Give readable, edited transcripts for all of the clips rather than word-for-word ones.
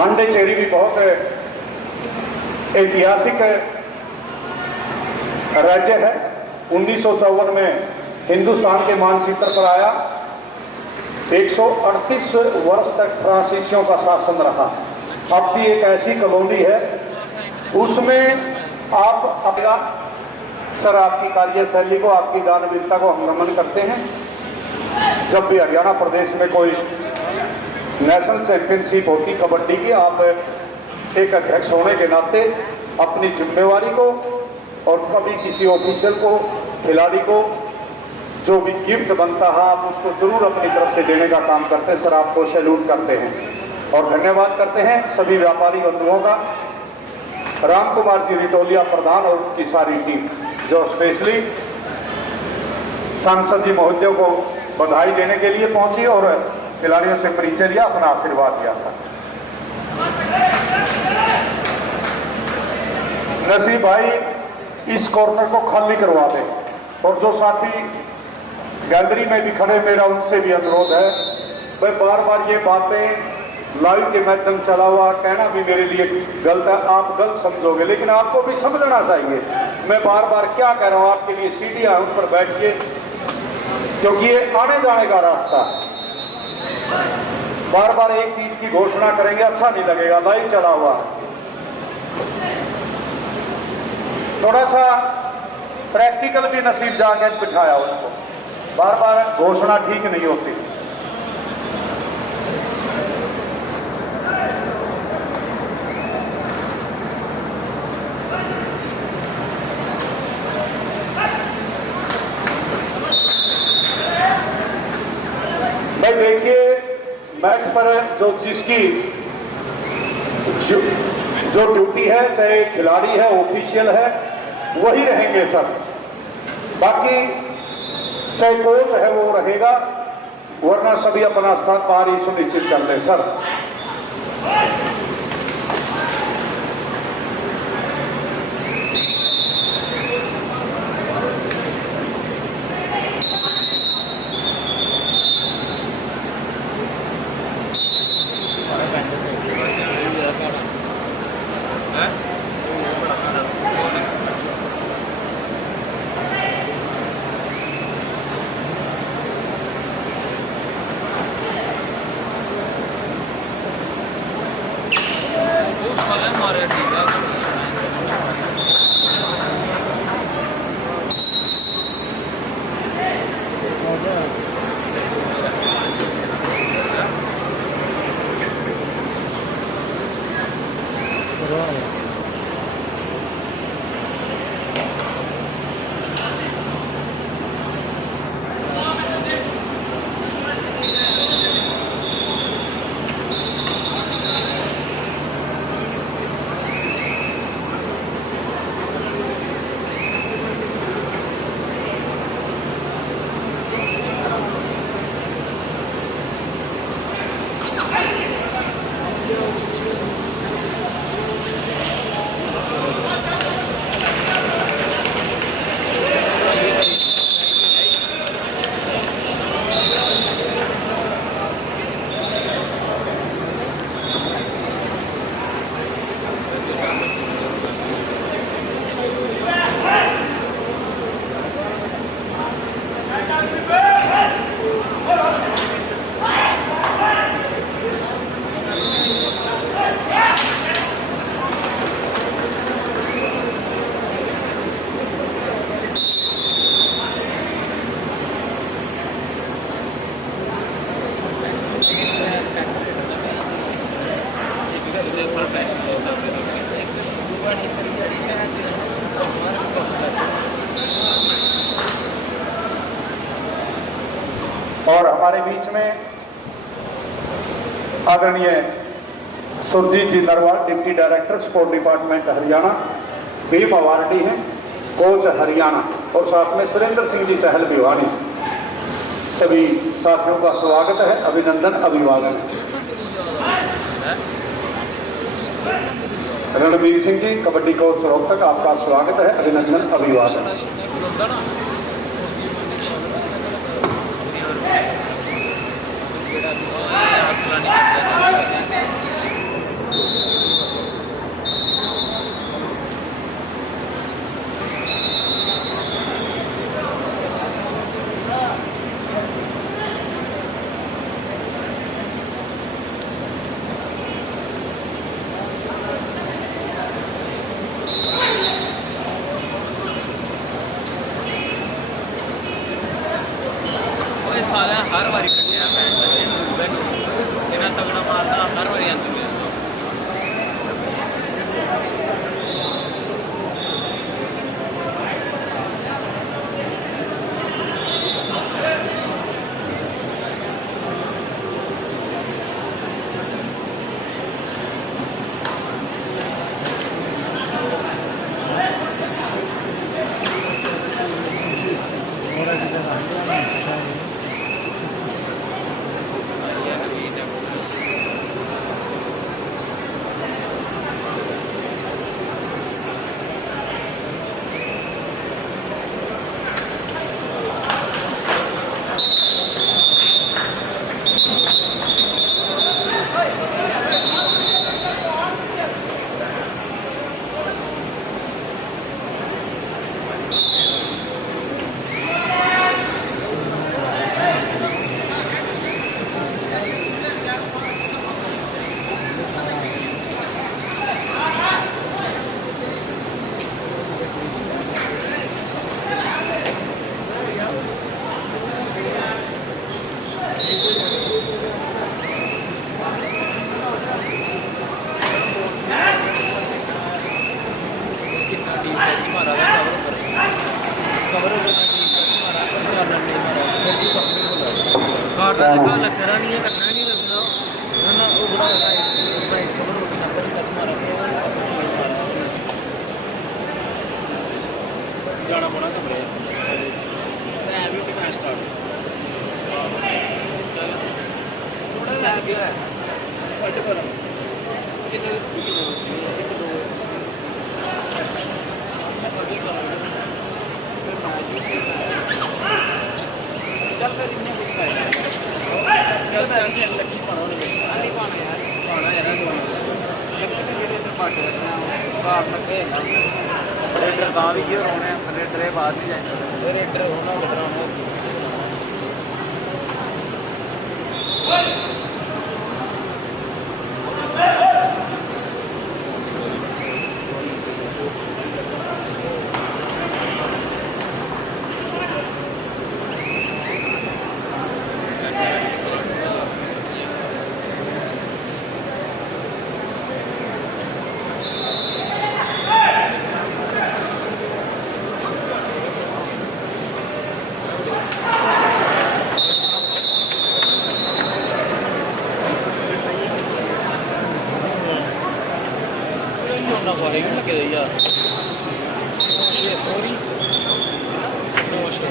पांडिचेरी भी बहुत ऐतिहासिक राज्य है। 1954 में हिंदुस्तान के मानचित्र पर आया। 138 वर्ष तक फ्रांसीसियों का शासन रहा। अब भी एक ऐसी कॉलोनी है, उसमें आप अपना सर आपकी कार्यशैली को, आपकी दानवीरता को हम नमन करते हैं। जब भी हरियाणा प्रदेश में कोई नेशनल चैंपियनशिप होती कबड्डी की, आप एक अध्यक्ष होने के नाते अपनी जिम्मेवारी को और कभी किसी ऑफिसर को, खिलाड़ी को जो भी गिफ्ट बनता है आप उसको जरूर अपनी तरफ से देने का काम करते हैं। सर आपको सैल्यूट करते हैं और धन्यवाद करते हैं सभी व्यापारी बंधुओं का। राम कुमार जी रिटोलिया प्रधान और उनकी सारी टीम जो स्पेशली सांसद जी महोदय को बधाई देने के लिए पहुंची और खिलाड़ियों से परिचय लिया, अपना आशीर्वाद दिया। सर नसीब भाई इस कॉर्नर को खाली करवा दें और जो साथी गैलरी में भी खड़े, मेरा उनसे भी अनुरोध है, मैं बार बार ये बातें लाइव के माध्यम चला हुआ कहना भी मेरे लिए गलत है, आप गलत समझोगे, लेकिन आपको भी समझना चाहिए मैं बार बार क्या कह रहा हूं। आपके लिए सीढ़ियां उन पर बैठिए, क्योंकि ये आने जाने का रास्ता है। बार बार एक चीज की घोषणा करेंगे अच्छा नहीं लगेगा, लाइव चला हुआ। थोड़ा सा प्रैक्टिकल भी नसीब जाके बिठाया उनको, बार बार घोषणा ठीक नहीं होती। भाई देखिए मैच पर जिसकी जो ड्यूटी है, चाहे खिलाड़ी है, ऑफिशियल है, वही रहेंगे सब। बाकी चाहे कोच है वो रहेगा, वरना सभी अपना स्थान बाहर ही सुनिश्चित कर ले। सर और हमारे बीच में आदरणीय Surjit ji Narwal, deputy director sport department Haryana, Bhim awardee हैं, कोच हरियाणा, और साथ में सुरेंद्र सिंह जी सहल भिवानी। सभी साथियों का स्वागत है, अभिनंदन, अभिवादन। रणवीर सिंह जी कबड्डी कोच रोहतक, आपका स्वागत है, अभिनंदन, अभिवादन। चल फिर इन्हें कुछ कर चल चल लकी पाना नहीं पाना यार पाना है ना लकी ने जेडे इधर पाट रखना बाहर लगे ना रेडर का भी क्यों रोने रेडर बाहर नहीं जा सकते रेडर होना बदलाना Guarda, non che io. Ci è fuori. No, c'è.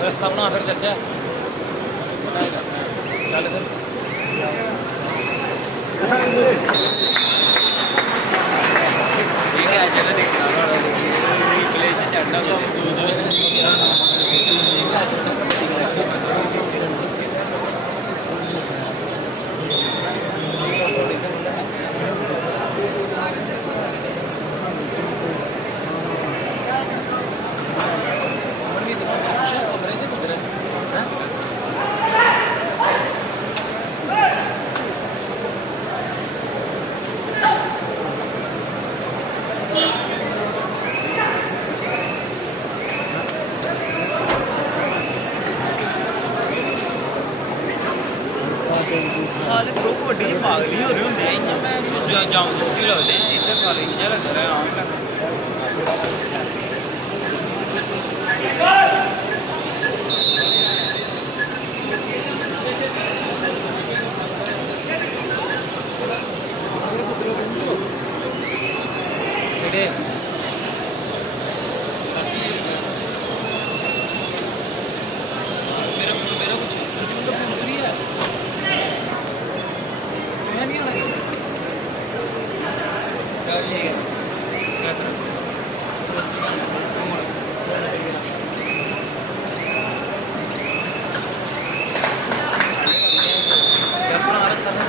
Resta bana फिर चाचा चल फिर ठीक है चलो देखना रिप्ले से चढ़ना साले तो बड़ी पागली हो रही होंगे इ'यां मैं जाऊं रोटी लगदे हैं इधर साले इ'यां लग रहा है आम लग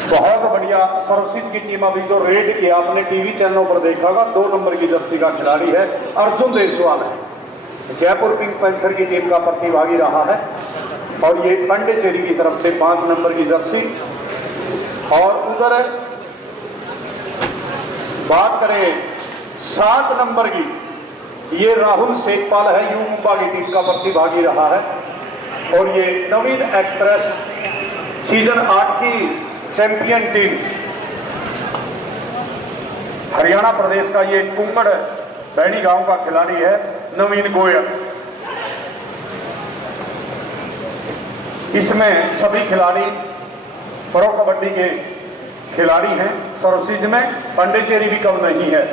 बहुत बढ़िया सर्वसिद्ध की टीम अभी जो रेड किया आपने टीवी चैनलों पर देखा होगा 2 नंबर की जर्सी का खिलाड़ी है अर्जुन देसवाल है जयपुर पिंक पैंथर की टीम का प्रतिभागी रहा है और ये पांडेचेरी की तरफ से 5 नंबर की जर्सी और उधर बात करें 7 नंबर की ये राहुल शेखपाल है यू मुंबा की टीम का प्रतिभागी रहा है और ये नवीन एक्सप्रेस सीजन 8 की चैंपियन टीम हरियाणा प्रदेश का ये कुंकड़ बैनी गांव का खिलाड़ी है नवीन गोयल। इसमें सभी खिलाड़ी प्रो कबड्डी के खिलाड़ी हैं। सर्वसिद्ध में पांडेचेरी भी कम नहीं है।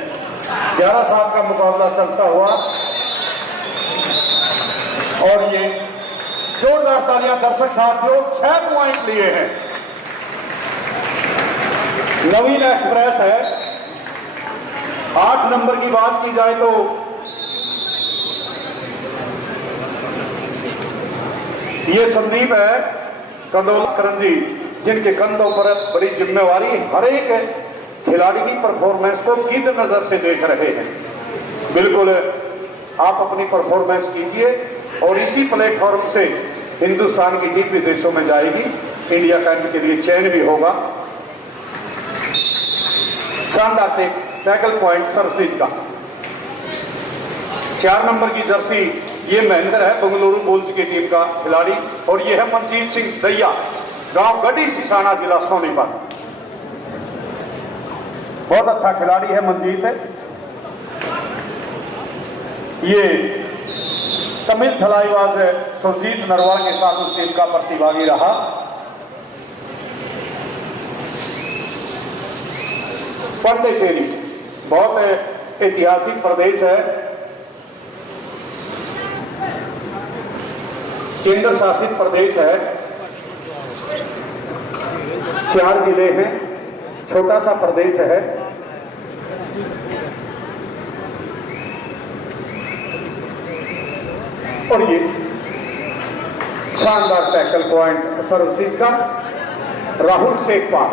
11-7 का मुकाबला चलता हुआ और ये जोरदार तालियां दर्शक साथियों 6 पॉइंट लिए हैं। नवीन एक्सप्रेस है 8 नंबर की बात की जाए तो ये संदीप है कंदौलकरण जी जिनके कंधों पर बड़ी जिम्मेवारी हर एक खिलाड़ी की परफॉर्मेंस को गिद्ध नजर से देख रहे हैं। बिल्कुल आप अपनी परफॉर्मेंस कीजिए और इसी प्लेटफॉर्म से हिंदुस्तान की टीम विदेशों में जाएगी। इंडिया कैंप के लिए चयन भी होगा। शानदार टैकल पॉइंट सर्वसिद्ध का 4 नंबर की जर्सी ये महेंद्र है बंगलुरु बुल्स की टीम का खिलाड़ी और ये है मनजीत सिंह दैया गांव गढ़ी सिसाना जिला सोनीपत। बहुत अच्छा खिलाड़ी है मनजीत है। ये तमिल थलाईबाज सुरजीत नरवाल के साथ उस टीम का प्रतिभागी रहा। पांडिचेरी बहुत ऐतिहासिक प्रदेश है, केंद्र शासित प्रदेश है, 4 जिले हैं, छोटा सा प्रदेश है। और ये शानदार टैकल पॉइंट सर्विसेज का राहुल शेखपाल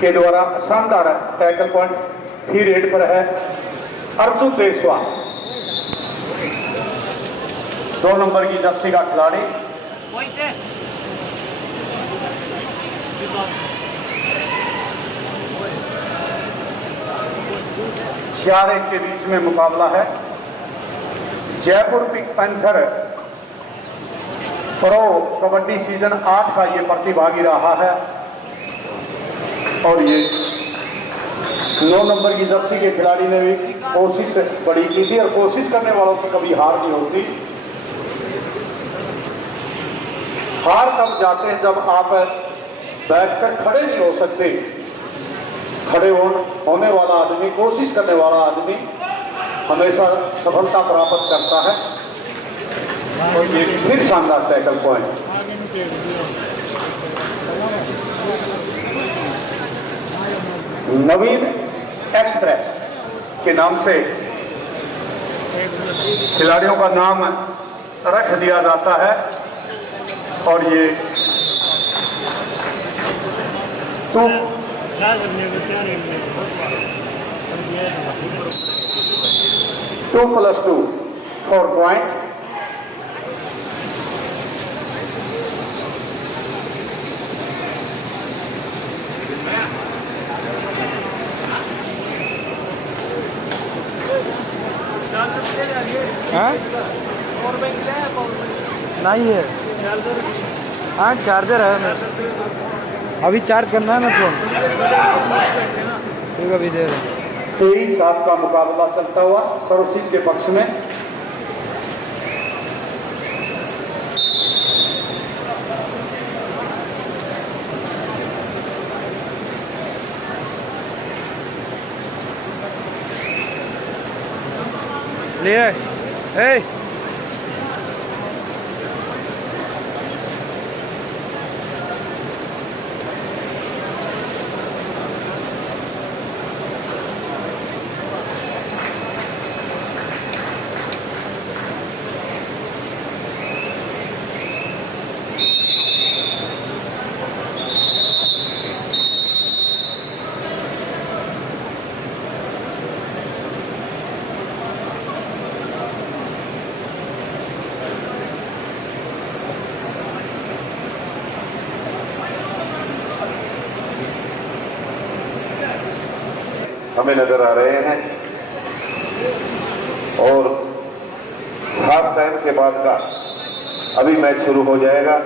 के द्वारा शानदार टैकल पॉइंट 3 रेड पर है। अर्जुन देशवाल 2 नंबर की जर्सी का खिलाड़ी। चार एक के बीच में मुकाबला है। Jaipur pink panther pro kabaddi season 8 का ये प्रतिभागी रहा है और ये 9 नंबर की जर्सी के खिलाड़ी ने भी कोशिश बड़ी की थी और कोशिश करने वालों की कभी हार नहीं होती। हार तब जाते हैं जब आप बैठकर खड़े नहीं हो सकते। खड़े होने वाला आदमी, कोशिश करने वाला आदमी हमेशा सफलता प्राप्त करता है। तो ये फिर शानदार टैकल पॉइंट। नवीन एक्सप्रेस के नाम से खिलाड़ियों का नाम रख दिया जाता है और ये 2+2 4 पॉइंट। नहीं है, हाँ चार्जर है, अभी चार्ज करना है ना फोन, अभी दे रहे। 23-7 का मुकाबला चलता हुआ सर्वसीज के पक्ष में। ले ए हमें नजर आ रहे हैं और हाफ टाइम के बाद का अभी मैच शुरू हो जाएगा।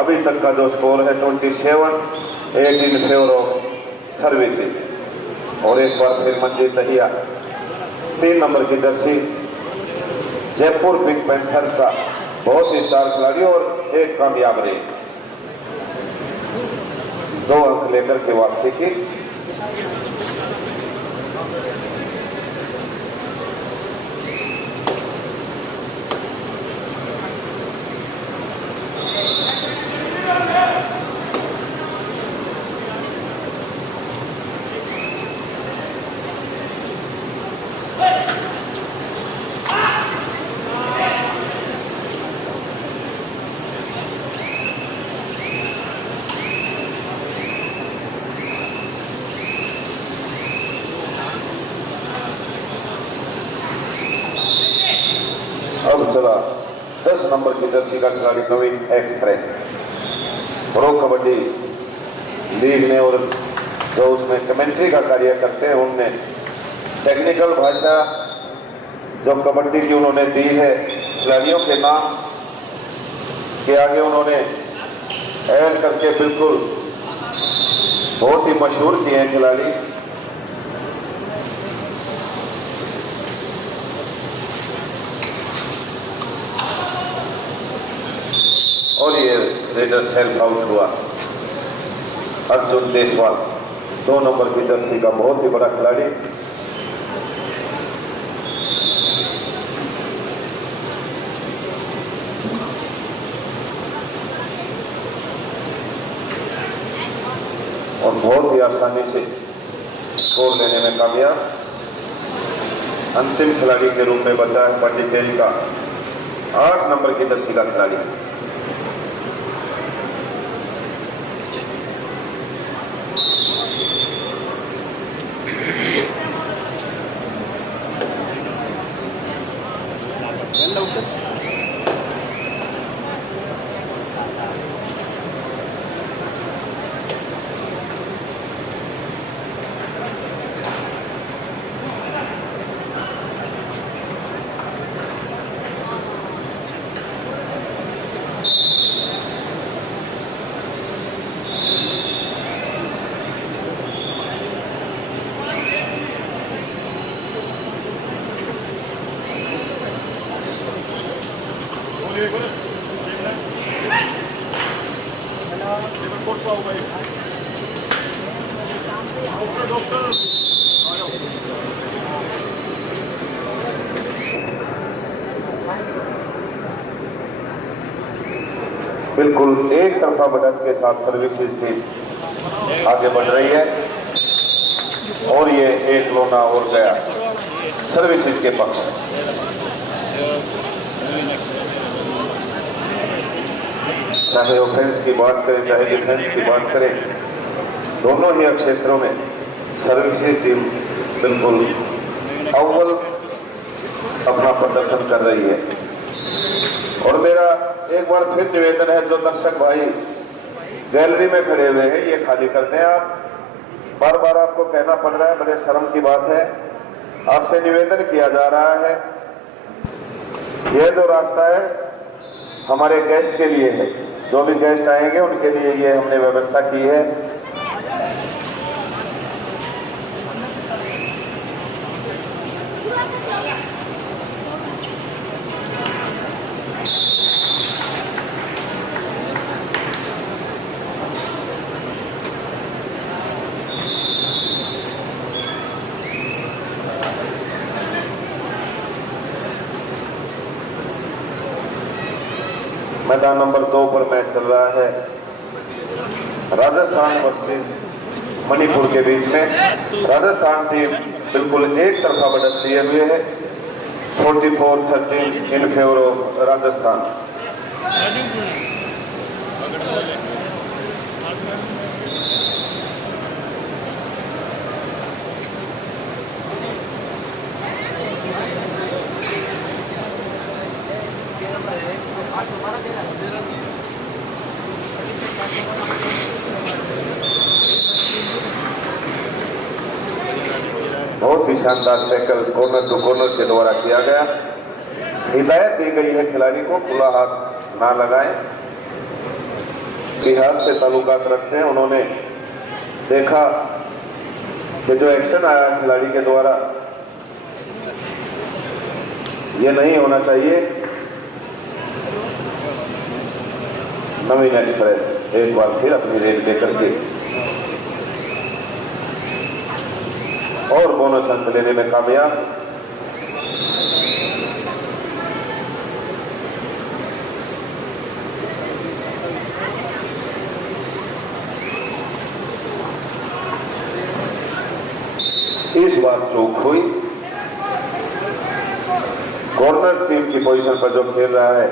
अभी तक का जो स्कोर है 27-8 इन फेवर ऑफ सर्विसेज। और एक बार फिर मंजीत दहिया 3 नंबर की जर्सी जयपुर पिंक पैंथर्स का बहुत ही स्टार खिलाड़ी और एक कामयाब रही, 2 अंक लेकर के वापसी की। अब चला 10 नंबर की जर्सी का खिलाड़ी नवीन एक्सप्रेस प्रो कबड्डी लीग ने और जो उसमें कमेंट्री का कार्य करते हैं उनने टेक्निकल भाषा जो कबड्डी की उन्होंने दी है, खिलाड़ियों के नाम के आगे उन्होंने ऐड करके बिल्कुल बहुत ही मशहूर किए हैं खिलाड़ी। और ये रेडर सेल्फ आउट हुआ। अर्जुन देशवाल 2 नंबर की जर्सी का बहुत ही बड़ा खिलाड़ी। और बहुत ही आसानी से स्कोर लेने में कामयाब। अंतिम खिलाड़ी के रूप में बचा है पंडिचेरी का 8 नंबर की जर्सी का खिलाड़ी। बिल्कुल एक तरफा बढ़त के साथ सर्विसेज टीम आगे बढ़ रही है और ये एक लोना और गया सर्विसेज के पक्ष में। चाहे ऑफेंस की बात करें चाहे डिफेंस की बात करें, दोनों ही क्षेत्रों में सर्विसेज टीम बिल्कुल अव्वल अपना प्रदर्शन कर रही है। और मेरा एक बार फिर निवेदन है, जो दर्शक भाई गैलरी में खड़े हुए हैं ये खाली कर दें। आप बार बार आपको कहना पड़ रहा है, बड़े शर्म की बात है। आपसे निवेदन किया जा रहा है, यह जो रास्ता है हमारे गेस्ट के लिए है। जो भी गेस्ट आएंगे उनके लिए ये हमने व्यवस्था की है। मैदान नंबर 2 पर मैच चल रहा है राजस्थान वर्सेस मणिपुर के बीच में। राजस्थान टीम बिल्कुल एक तरफा बढ़त लिए हुए है 44-13 इन फेवर ऑफ राजस्थान। बहुत ही शानदार टैकल कॉर्नर टू कॉर्नर के द्वारा किया गया। हिदायत दी गई है खिलाड़ी को खुला हाथ ना लगाएं, हाथ से ताल्लुकात रखते हैं। उन्होंने देखा कि जो एक्शन आया खिलाड़ी के द्वारा ये नहीं होना चाहिए। नवीन एक्सप्रेस एक बार फिर अपनी रेड लेकर के और बोनस अंक लेने में कामयाब। इस बार चूक हुई। कॉर्नर टीम की पोजीशन पर जो खेल रहा है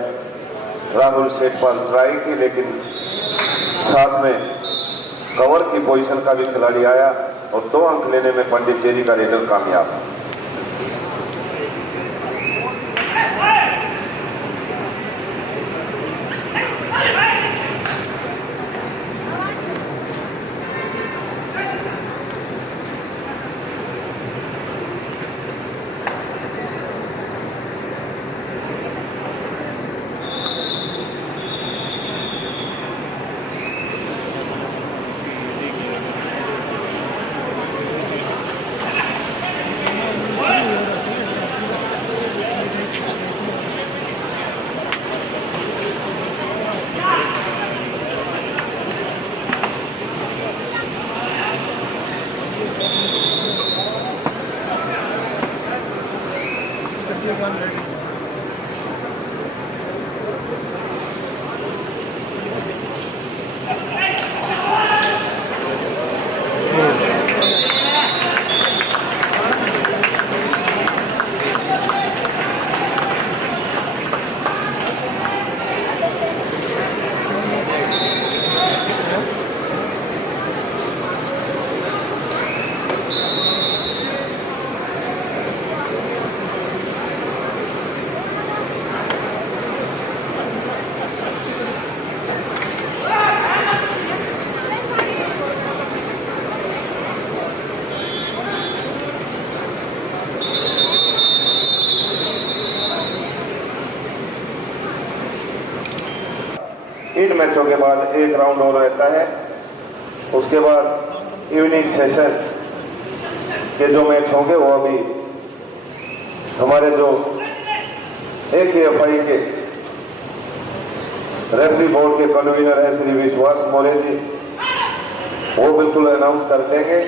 राहुल शेखपाल ट्राई की, लेकिन साथ में कवर की पोजीशन का भी खिलाड़ी आया और 2 अंक लेने में पंडिचेरी का रेडर कामयाब। इन मैचों के बाद एक राउंड और रहता है। उसके बाद इवनिंग सेशन के जो मैच होंगे वो अभी हमारे जो AKFI के रेफरी बोर्ड के कन्वीनर है श्री विश्वास मौर्य जी, वो बिल्कुल अनाउंस कर देंगे।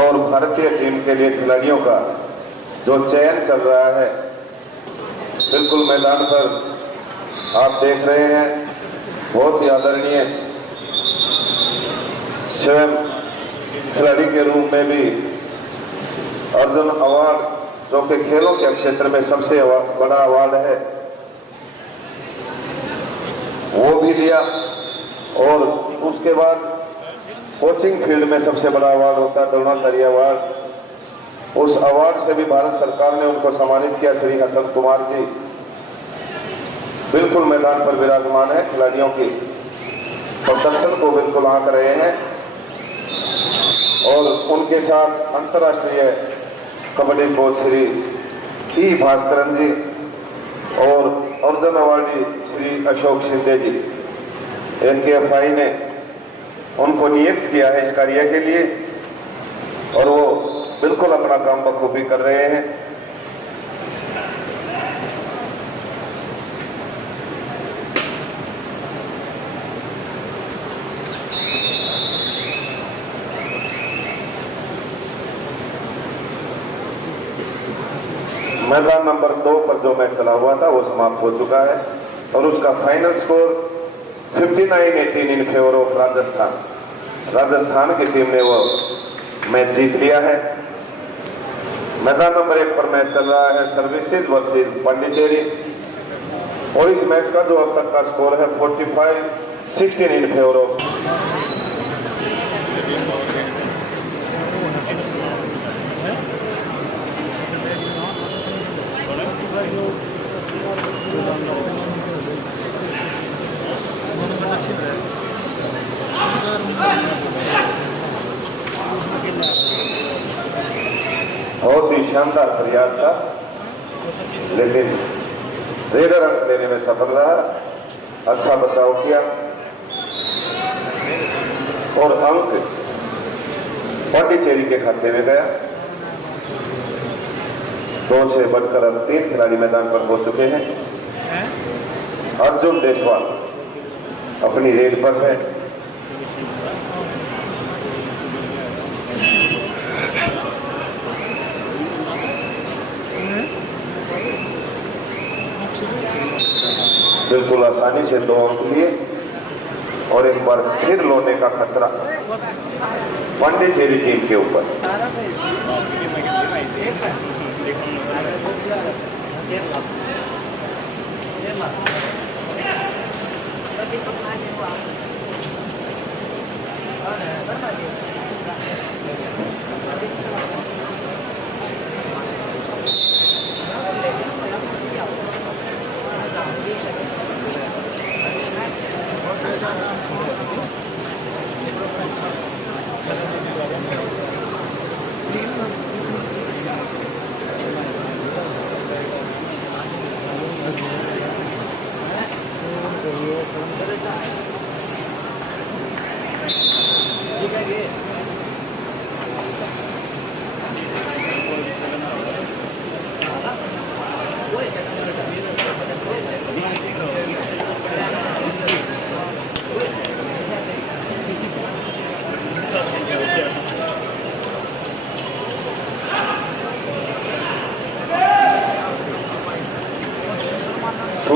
और भारतीय टीम के लिए खिलाड़ियों का जो चयन चल रहा है, बिल्कुल मैदान पर आप देख रहे हैं, बहुत ही आदरणीय स्वयं खिलाड़ी के रूप में भी अर्जुन अवार्ड, जो कि खेलों के क्षेत्र में सबसे बड़ा अवार्ड है, वो भी लिया। और उसके बाद कोचिंग फील्ड में सबसे बड़ा अवार्ड होता है द्रोणाचार्य अवार्ड। उस अवार्ड से भी भारत सरकार ने उनको सम्मानित किया। श्री हसन कुमार जी बिल्कुल मैदान पर विराजमान है, खिलाड़ियों की प्रदर्शन को बिल्कुल आंक रहे हैं। और उनके साथ अंतर्राष्ट्रीय कबड्डी कोच श्री ई भास्करन जी और अर्जुन अवार्डी श्री अशोक शिंदे जी, AKFI ने उनको नियुक्त किया है इस कार्य के लिए और वो बिल्कुल अपना काम बखूबी कर रहे हैं। मैदान नंबर 2 पर जो मैच चला हुआ था वो समाप्त हो चुका है और उसका final score 59-18 in favour of Rajasthan. Rajasthan की टीम ने वो मैच जीत लिया है। मैदान नंबर 1 पर मैच चल रहा है सर्विसेज वर्सेस पांडिचेरी और इस मैच का जो अब तक का स्कोर है 45-16 इन फेवर ऑफ। बहुत ही शानदार प्रयास था, लेकिन रेडर अंक लेने में सफल रहा। अच्छा बचाव किया और अंक पांडिचेरी के खाते में गया। 2 से बढ़कर अब 3 खिलाड़ी मैदान पर हो चुके हैं। अर्जुन देशवाल अपनी रेड पर है। बिल्कुल आसानी से 2 अंक लिए और एक बार फिर लौटने का खतरा पांडिचेरी टीम के ऊपर।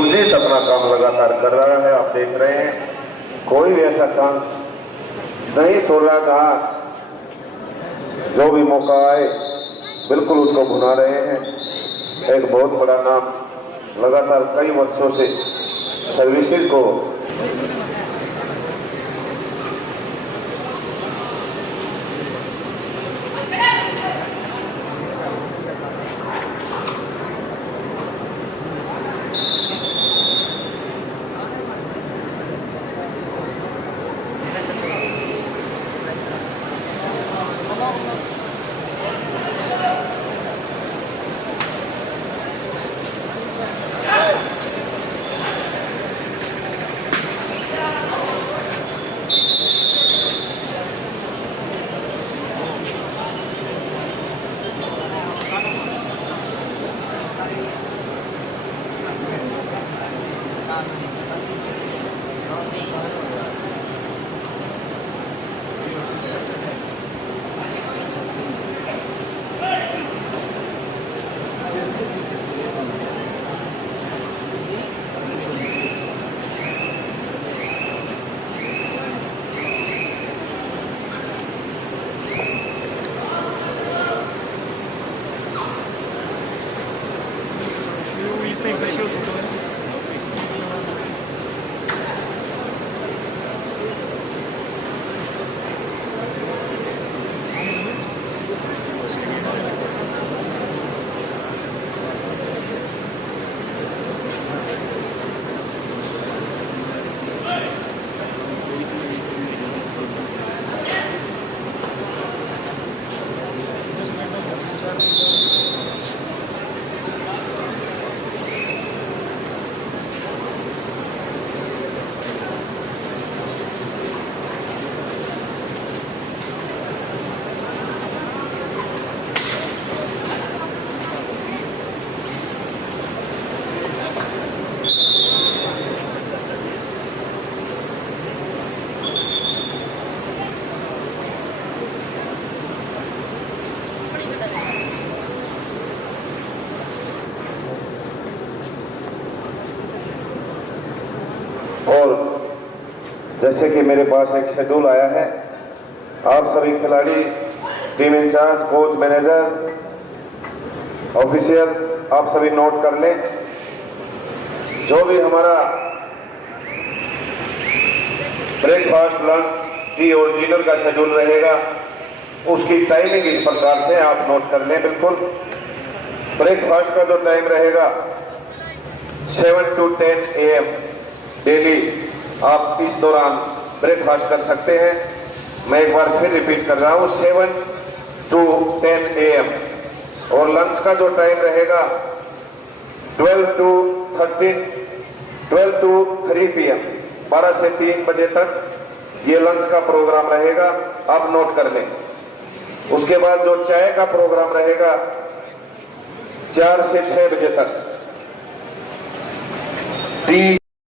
सुरजीत अपना काम लगातार कर रहा है, आप देख रहे हैं, कोई भी ऐसा चांस नहीं छोड़ रहा था। जो भी मौका आए बिल्कुल उसको भुना रहे हैं। एक बहुत बड़ा नाम, लगातार कई वर्षों से सर्विसेज को और जैसे कि मेरे पास एक शेड्यूल आया है, आप सभी खिलाड़ी, team incharge, coach, manager, officials, आप सभी नोट कर लें। जो भी हमारा ब्रेकफास्ट, लंच, टी और डिनर का शेड्यूल रहेगा, उसकी टाइमिंग इस प्रकार से आप नोट कर लें। बिल्कुल ब्रेकफास्ट का जो टाइम रहेगा 7 to 10 AM डेली, आप इस दौरान ब्रेकफास्ट कर सकते हैं। मैं एक बार फिर रिपीट कर रहा हूं, 7 to 10 AM। और लंच का जो टाइम रहेगा 12 to 3 PM, 12 से 3 बजे तक ये लंच का प्रोग्राम रहेगा, आप नोट कर लें। उसके बाद जो चाय का प्रोग्राम रहेगा 4 से 6 बजे तक, टी